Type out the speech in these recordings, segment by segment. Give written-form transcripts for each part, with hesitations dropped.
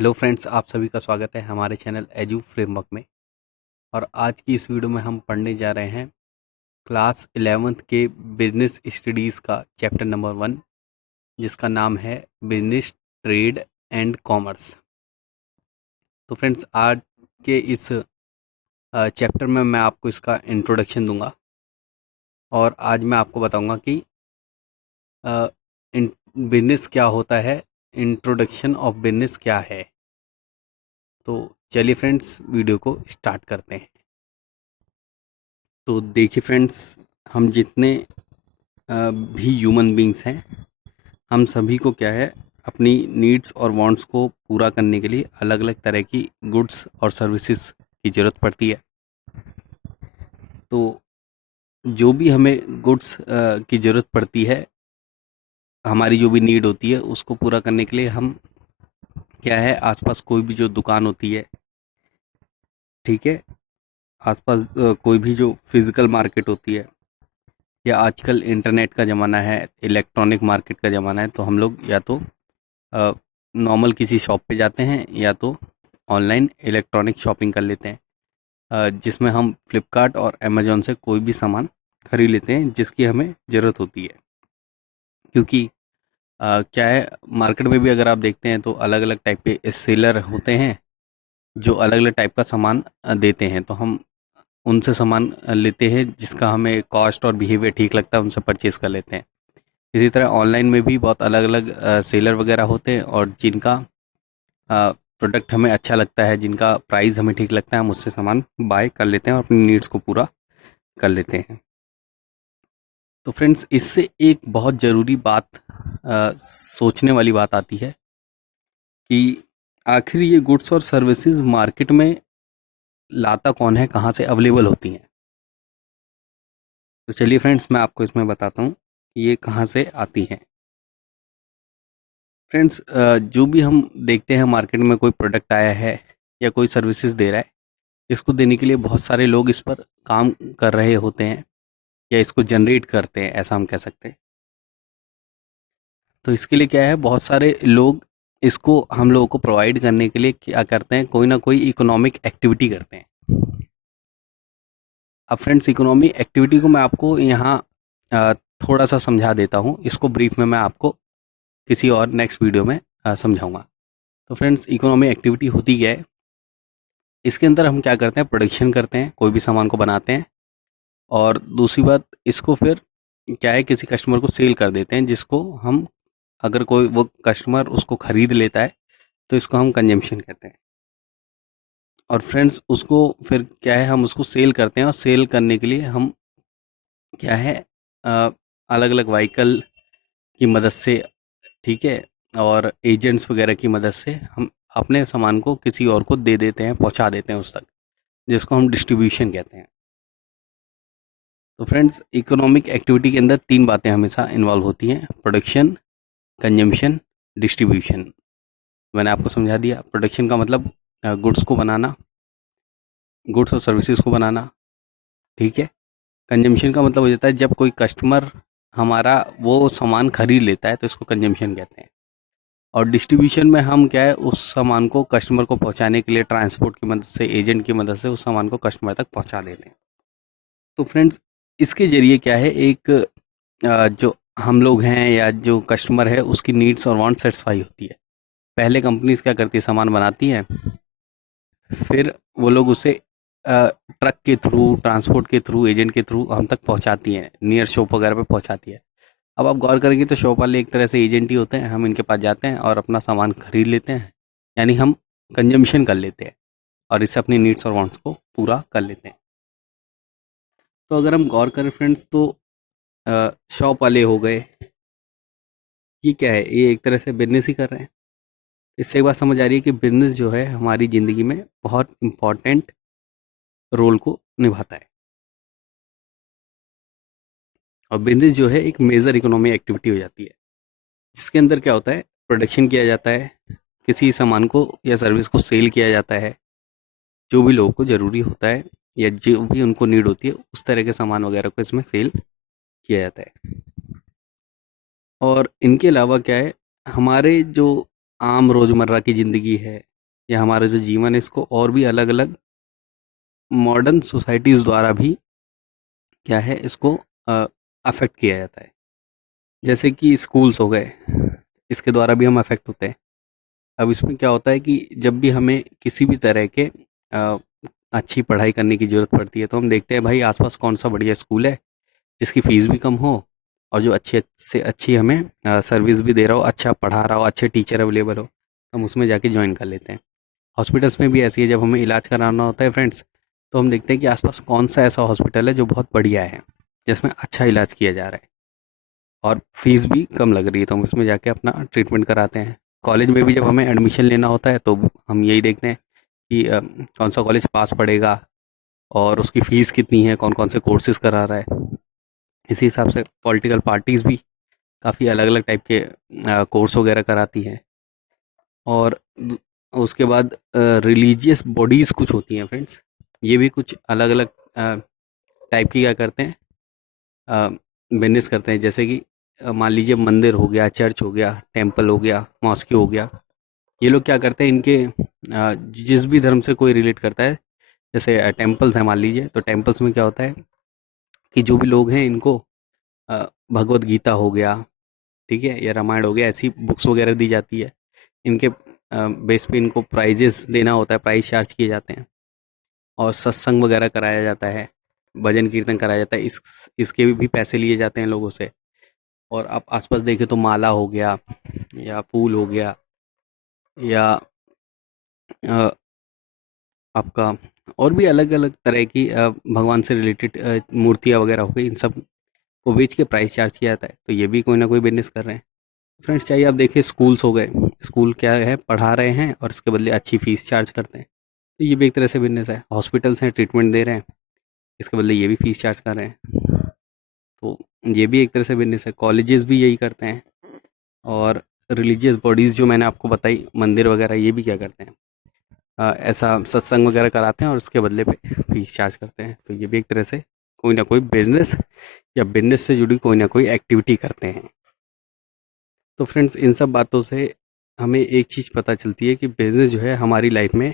Hello friends, आप सभी का स्वागत है हमारे चैनल एजू फ्रेमवर्क में। और आज की इस वीडियो में हम पढ़ने जा रहे हैं क्लास 11th के बिजनेस स्टडीज़ का चैप्टर नंबर 1, जिसका नाम है बिजनेस, ट्रेड एंड कॉमर्स। तो फ्रेंड्स, आज के इस चैप्टर में मैं आपको इसका इंट्रोडक्शन दूंगा और आज मैं आपको बताऊंगा कि बिजनेस क्या होता है, इंट्रोडक्शन ऑफ बिजनेस क्या है। तो चलिए फ्रेंड्स, वीडियो को स्टार्ट करते हैं। तो देखिए फ्रेंड्स, हम जितने भी ह्यूमन बींग्स हैं, हम सभी को क्या है, अपनी नीड्स और वांट्स को पूरा करने के लिए अलग अलग तरह की गुड्स और सर्विसेज की ज़रूरत पड़ती है। तो जो भी हमें गुड्स की ज़रूरत पड़ती है, हमारी जो भी नीड होती है उसको पूरा करने के लिए हम क्या है, आसपास कोई भी जो दुकान होती है, ठीक है, आसपास कोई भी जो फिज़िकल मार्केट होती है, या आजकल इंटरनेट का ज़माना है, इलेक्ट्रॉनिक मार्केट का ज़माना है, तो हम लोग या तो नॉर्मल किसी शॉप पे जाते हैं या तो ऑनलाइन इलेक्ट्रॉनिक शॉपिंग कर लेते हैं, जिसमें हम फ्लिपकार्ट और अमेज़न से कोई भी सामान खरीद लेते हैं जिसकी हमें ज़रूरत होती है। क्योंकि क्या है, मार्केट में भी अगर आप देखते हैं तो अलग अलग टाइप के सेलर होते हैं जो अलग अलग टाइप का सामान देते हैं, तो हम उनसे सामान लेते हैं जिसका हमें कॉस्ट और बिहेवियर ठीक लगता है, उनसे परचेज़ कर लेते हैं। इसी तरह ऑनलाइन में भी बहुत अलग अलग सेलर वगैरह होते हैं, और जिनका प्रोडक्ट हमें अच्छा लगता है, जिनका प्राइस हमें ठीक लगता है, हम उससे सामान बाय कर लेते हैं और अपनी नीड्स को पूरा कर लेते हैं। तो फ्रेंड्स, इससे एक बहुत ज़रूरी बात, सोचने वाली बात आती है कि आखिर ये गुड्स और सर्विसेज मार्केट में लाता कौन है, कहाँ से अवेलेबल होती हैं। तो चलिए फ्रेंड्स, मैं आपको इसमें बताता हूँ कि ये कहाँ से आती हैं। फ्रेंड्स, जो भी हम देखते हैं मार्केट में कोई प्रोडक्ट आया है या कोई सर्विसेज दे रहा है, इसको देने के लिए बहुत सारे लोग इस पर काम कर रहे होते हैं या इसको जनरेट करते हैं, ऐसा हम कह सकते हैं। तो इसके लिए क्या है, बहुत सारे लोग इसको हम लोगों को प्रोवाइड करने के लिए क्या करते हैं, कोई ना कोई इकोनॉमिक एक्टिविटी करते हैं। अब फ्रेंड्स, इकोनॉमिक एक्टिविटी को मैं आपको यहाँ अ, थोड़ा सा समझा देता हूँ। इसको ब्रीफ में मैं आपको किसी और नेक्स्ट वीडियो में समझाऊंगा। तो फ्रेंड्स, इकोनॉमिक एक्टिविटी होती क्या है, इसके अंदर हम क्या करते हैं, प्रोडक्शन करते हैं, कोई भी सामान को बनाते हैं, और दूसरी बात, इसको फिर क्या है, किसी कस्टमर को सेल कर देते हैं, जिसको हम, अगर कोई वो कस्टमर उसको खरीद लेता है तो इसको हम कंजम्पशन कहते हैं। और फ्रेंड्स, उसको फिर क्या है, हम उसको सेल करते हैं, और सेल करने के लिए हम क्या है, अलग अलग व्हीकल की मदद से, ठीक है, और एजेंट्स वगैरह की मदद से हम अपने सामान को किसी और को दे देते हैं, पहुंचा देते हैं उस तक, जिसको हम डिस्ट्रीब्यूशन कहते हैं। तो फ्रेंड्स, इकोनॉमिक एक्टिविटी के अंदर तीन बातें हमेशा इन्वॉल्व होती हैं: प्रोडक्शन, कंजम्पशन, डिस्ट्रीब्यूशन। मैंने आपको समझा दिया। प्रोडक्शन का मतलब गुड्स को बनाना, गुड्स और सर्विसेज को बनाना, ठीक है। कंजम्पशन का मतलब हो जाता है जब कोई कस्टमर हमारा वो सामान खरीद लेता है, तो इसको कंजम्पशन कहते हैं। और डिस्ट्रीब्यूशन में हम क्या है, उस सामान को कस्टमर को पहुंचाने के लिए ट्रांसपोर्ट की मदद से, एजेंट की मदद से उस सामान को कस्टमर तक पहुंचा देते हैं। तो फ्रेंड्स, इसके ज़रिए क्या है, एक जो हम लोग हैं या जो कस्टमर है, उसकी नीड्स और वांट सेटिस्फाई होती है। पहले कंपनीज़ क्या करती है, सामान बनाती हैं, फिर वो लोग उसे ट्रक के थ्रू, ट्रांसपोर्ट के थ्रू, एजेंट के थ्रू हम तक पहुंचाती हैं, नियर शॉप वगैरह पे पहुंचाती है। अब आप गौर करेंगे तो शॉप वाले एक तरह से एजेंट ही होते हैं, हम इनके पास जाते हैं और अपना सामान खरीद लेते हैं, यानी हम कंजम्पशन कर लेते हैं और इससे अपनी नीड्स और वांट्स को पूरा कर लेते हैं। तो अगर हम गौर करें फ्रेंड्स, तो शॉप वाले हो गए, ये क्या है, ये एक तरह से बिजनेस ही कर रहे हैं। इससे एक बात समझ आ रही है कि बिजनेस जो है हमारी ज़िंदगी में बहुत इम्पॉर्टेंट रोल को निभाता है। और बिजनेस जो है एक मेजर इकोनॉमिक एक्टिविटी हो जाती है, जिसके अंदर क्या होता है, प्रोडक्शन किया जाता है, किसी सामान को या सर्विस को सेल किया जाता है, जो भी लोगों को ज़रूरी होता है या जो भी उनको नीड होती है, उस तरह के सामान वगैरह को इसमें सेल किया जाता है। और इनके अलावा क्या है, हमारे जो आम रोज़मर्रा की ज़िंदगी है, या हमारा जो जीवन है इसको और भी अलग अलग मॉडर्न सोसाइटीज़ द्वारा भी क्या है इसको अफेक्ट किया जाता है। जैसे कि स्कूल्स हो गए, इसके द्वारा भी हम अफेक्ट होते हैं। अब इसमें क्या होता है कि जब भी हमें किसी भी तरह के अ, अच्छी पढ़ाई करने की ज़रूरत पड़ती है तो हम देखते हैं भाई आसपास कौन सा बढ़िया स्कूल है जिसकी फ़ीस भी कम हो और जो अच्छी से अच्छी हमें सर्विस भी दे रहा हो, अच्छा पढ़ा रहा हो, अच्छे टीचर अवेलेबल हो, हम उसमें जाके ज्वाइन कर लेते हैं। हॉस्पिटल्स में भी ऐसी है, जब हमें इलाज कराना होता है फ्रेंड्स, तो हम देखते हैं कि आसपास कौन सा ऐसा हॉस्पिटल है जो बहुत बढ़िया है, जिसमें अच्छा इलाज किया जा रहा है और फीस भी कम लग रही है, तो हम उसमें जाके अपना ट्रीटमेंट कराते हैं। कॉलेज में भी जब हमें एडमिशन लेना होता है तो हम यही देखते हैं कि कौन सा कॉलेज पास पड़ेगा और उसकी फ़ीस कितनी है, कौन कौन से कोर्सेज करा रहा है। इसी हिसाब से पॉलिटिकल पार्टीज़ भी काफ़ी अलग अलग टाइप के कोर्स वगैरह कराती हैं। और उसके बाद रिलीजियस बॉडीज़ कुछ होती हैं फ्रेंड्स, ये भी कुछ अलग अलग टाइप की क्या करते हैं, बिजनेस करते हैं। जैसे कि मान लीजिए मंदिर हो गया, चर्च हो गया, टेम्पल हो गया, मॉस्क हो गया, ये लोग क्या करते हैं, इनके जिस भी धर्म से कोई रिलेट करता है, जैसे टेम्पल्स हैं मान लीजिए, तो टेम्पल्स में क्या होता है कि जो भी लोग हैं इनको भगवत गीता हो गया, ठीक है, या रामायण हो गया, ऐसी बुक्स वगैरह दी जाती है। इनके बेस पे इनको प्राइजेस देना होता है, प्राइस चार्ज किए जाते हैं और सत्संग वगैरह कराया जाता है, भजन कीर्तन कराया जाता है, इसके भी पैसे लिए जाते हैं लोगों से। और आप आसपास देखें तो माला हो गया या फूल हो गया या अ, आपका और भी अलग अलग तरह की भगवान से रिलेटेड मूर्तियाँ वगैरह हो गई, इन सब को बेच के प्राइस चार्ज किया जाता है। तो ये भी कोई ना कोई बिजनेस कर रहे हैं फ्रेंड्स। चाहिए आप देखिए स्कूल्स हो गए, स्कूल क्या है, पढ़ा रहे हैं और इसके बदले अच्छी फीस चार्ज करते हैं, तो ये भी एक तरह से बिजनेस है। हॉस्पिटल्स हैं, ट्रीटमेंट दे रहे हैं, इसके बदले ये भी फीस चार्ज कर रहे हैं, तो ये भी एक तरह से बिजनेस है। कॉलेजेस भी यही करते हैं और रिलीजियस बॉडीज़ जो मैंने आपको बताई, मंदिर वगैरह, ये भी क्या करते हैं, ऐसा सत्संग वगैरह कराते हैं और उसके बदले पे फीस चार्ज करते हैं। तो ये भी एक तरह से कोई ना कोई बिजनेस या बिजनेस से जुड़ी कोई ना कोई एक्टिविटी करते हैं। तो फ्रेंड्स, इन सब बातों से हमें एक चीज़ पता चलती है कि बिजनेस जो है हमारी लाइफ में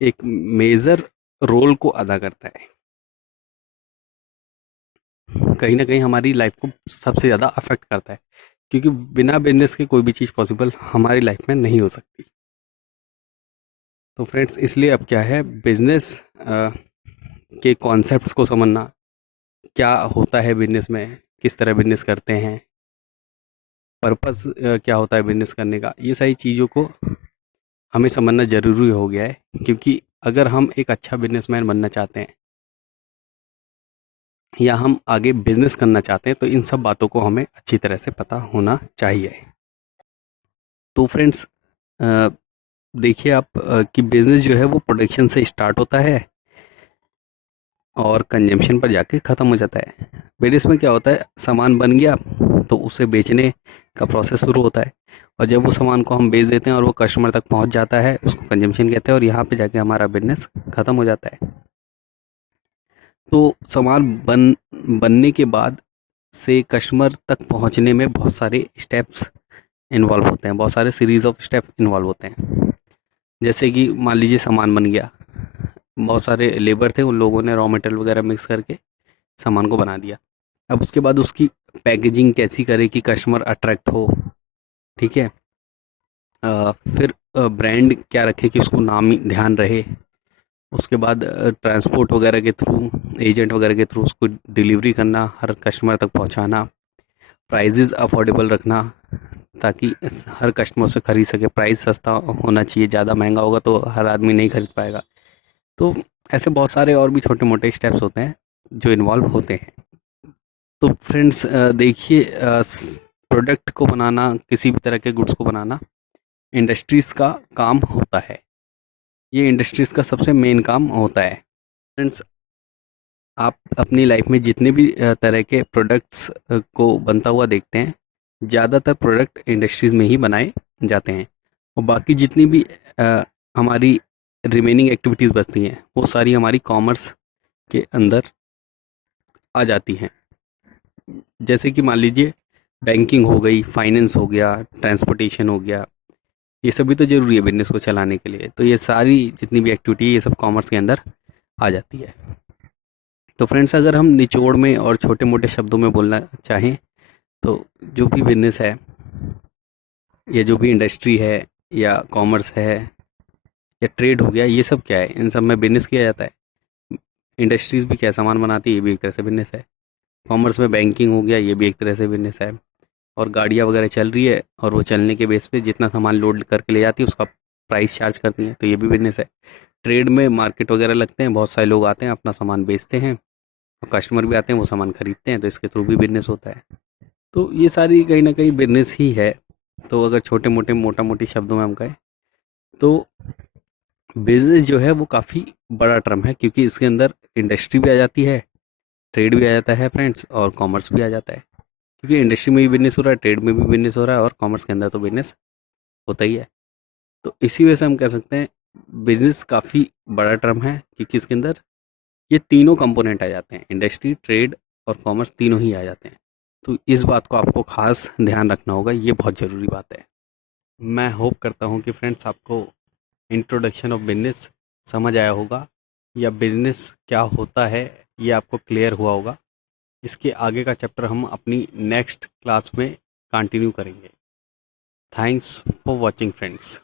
एक मेजर रोल को अदा करता है, कहीं ना कहीं हमारी लाइफ को सबसे ज़्यादा अफेक्ट करता है, क्योंकि बिना बिजनेस के कोई भी चीज़ पॉसिबल हमारी लाइफ में नहीं हो सकती। तो फ्रेंड्स, इसलिए अब क्या है, बिजनेस के कॉन्सेप्ट्स को समझना, क्या होता है बिजनेस में, किस तरह बिजनेस करते हैं, पर्पस क्या होता है बिजनेस करने का, ये सारी चीज़ों को हमें समझना ज़रूरी हो गया है। क्योंकि अगर हम एक अच्छा बिजनेसमैन बनना चाहते हैं या हम आगे बिजनेस करना चाहते हैं, तो इन सब बातों को हमें अच्छी तरह से पता होना चाहिए। तो फ्रेंड्स, देखिए आप कि बिजनेस जो है वो प्रोडक्शन से स्टार्ट होता है और कंजम्पशन पर जाके ख़त्म हो जाता है। बिजनेस में क्या होता है, सामान बन गया तो उसे बेचने का प्रोसेस शुरू होता है, और जब वो सामान को हम बेच देते हैं और वो कस्टमर तक पहुंच जाता है, उसको कंजम्पशन कहते हैं, और यहाँ पे जाके हमारा बिजनेस ख़त्म हो जाता है। तो सामान बनने के बाद से कस्टमर तक पहुंचने में बहुत सारे स्टेप्स इन्वॉल्व होते हैं, बहुत सारे सीरीज़ ऑफ स्टेप इन्वॉल्व होते हैं। जैसे कि मान लीजिए सामान बन गया, बहुत सारे लेबर थे, उन लोगों ने रॉ मटेरियल वगैरह मिक्स करके सामान को बना दिया। अब उसके बाद उसकी पैकेजिंग कैसी करे कि कस्टमर अट्रैक्ट हो, ठीक है। फिर ब्रांड क्या रखे कि उसको नाम ही ध्यान रहे। उसके बाद ट्रांसपोर्ट वगैरह के थ्रू, एजेंट वगैरह के थ्रू उसको डिलीवरी करना, हर कस्टमर तक पहुंचाना, प्राइजेज़ अफोर्डेबल रखना ताकि हर कस्टमर उसे खरीद सके। प्राइस सस्ता होना चाहिए, ज़्यादा महंगा होगा तो हर आदमी नहीं खरीद पाएगा। तो ऐसे बहुत सारे और भी छोटे मोटे स्टेप्स होते हैं जो इन्वॉल्व होते हैं। तो फ्रेंड्स, देखिए, प्रोडक्ट को बनाना, किसी भी तरह के गुड्स को बनाना इंडस्ट्रीज़ का काम होता है, ये इंडस्ट्रीज़ का सबसे मेन काम होता है। फ्रेंड्स, आप अपनी लाइफ में जितने भी तरह के प्रोडक्ट्स को बनता हुआ देखते हैं, ज़्यादातर प्रोडक्ट इंडस्ट्रीज़ में ही बनाए जाते हैं, और बाकी जितनी भी हमारी रिमेनिंग एक्टिविटीज़ बचती हैं वो सारी हमारी कॉमर्स के अंदर आ जाती हैं। जैसे कि मान लीजिए बैंकिंग हो गई, फाइनेंस हो गया, ट्रांसपोर्टेशन हो गया, ये सब भी तो ज़रूरी है बिज़नेस को चलाने के लिए। तो ये सारी जितनी भी एक्टिविटी है ये सब कॉमर्स के अंदर आ जाती है। तो फ्रेंड्स अगर हम निचोड़ में और छोटे-मोटे शब्दों में बोलना चाहें तो जो भी बिज़नेस है या जो भी इंडस्ट्री है या कॉमर्स है या ट्रेड हो गया, ये सब क्या है? इन सब में बिज़नेस किया जाता है। इंडस्ट्रीज़ भी क्या है, सामान बनाती है, ये भी एक तरह से बिज़नेस है। कॉमर्स में बैंकिंग हो गया, ये भी एक तरह से बिज़नेस है। और गाड़ियाँ वगैरह चल रही है और वो चलने के बेस पे जितना सामान लोड करके ले जाती है उसका प्राइस चार्ज करती है, तो ये भी बिज़नेस है। ट्रेड में मार्केट वगैरह लगते हैं, बहुत सारे लोग आते हैं अपना सामान बेचते हैं और कस्टमर भी आते हैं वो सामान खरीदते हैं, तो इसके थ्रू भी बिज़नेस होता है। तो ये सारी कहीं न कहीं बिज़नेस ही है। तो अगर छोटे-मोटे, मोटा-मोटी शब्दों में हम कहें तो बिज़नेस जो है वो काफ़ी बड़ा टर्म है, क्योंकि इसके अंदर इंडस्ट्री भी आ जाती है, ट्रेड भी आ जाता है फ्रेंड्स, और कॉमर्स भी आ जाता है। क्योंकि इंडस्ट्री में भी बिज़नेस हो रहा है, ट्रेड में भी बिज़नेस हो रहा है और कॉमर्स के अंदर तो बिज़नेस होता ही है। तो इसी वजह से हम कह सकते हैं बिज़नेस काफ़ी बड़ा टर्म है, क्योंकि इसके अंदर ये तीनों कंपोनेंट आ जाते हैं, इंडस्ट्री, ट्रेड और कॉमर्स तीनों ही आ जाते हैं। तो इस बात को आपको ख़ास ध्यान रखना होगा, ये बहुत ज़रूरी बात है। मैं होप करता हूँ कि फ्रेंड्स आपको इंट्रोडक्शन ऑफ बिज़नेस समझ आया होगा, या बिज़नेस क्या होता है ये आपको क्लियर हुआ होगा। इसके आगे का चैप्टर हम अपनी नेक्स्ट क्लास में कंटिन्यू करेंगे। Thanks for watching friends.